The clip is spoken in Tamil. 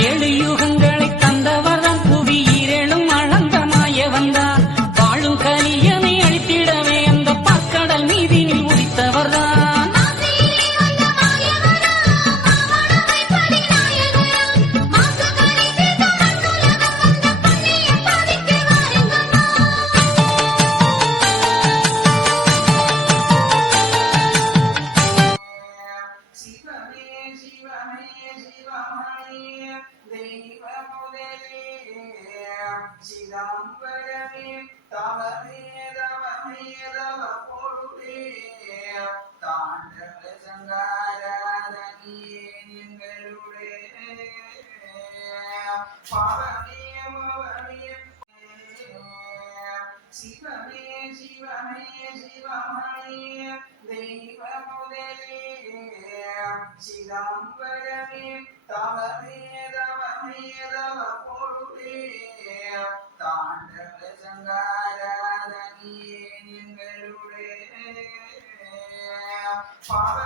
ஏழு யுகங்களை தந்தவர்தான் புவி ஈரேழும் அளந்த மாயவன்தான் வாழும் கலியனை அழித்திடவே அந்த பாற்கடல் மீதினில் உதித்தவர்தான் சிதம்பரமே தவமே தவமே தவ பொருளே தாண்டவ சங்காராதனியே எங்களுடைய பாவமே மவமே சிவமே சிவமே சிவமே தெய்வ முதலே சிதம்பரமே தவமே தவமே தவ பொருளே தாண்டவ சங்காராதனியே எங்களுடைய பாவ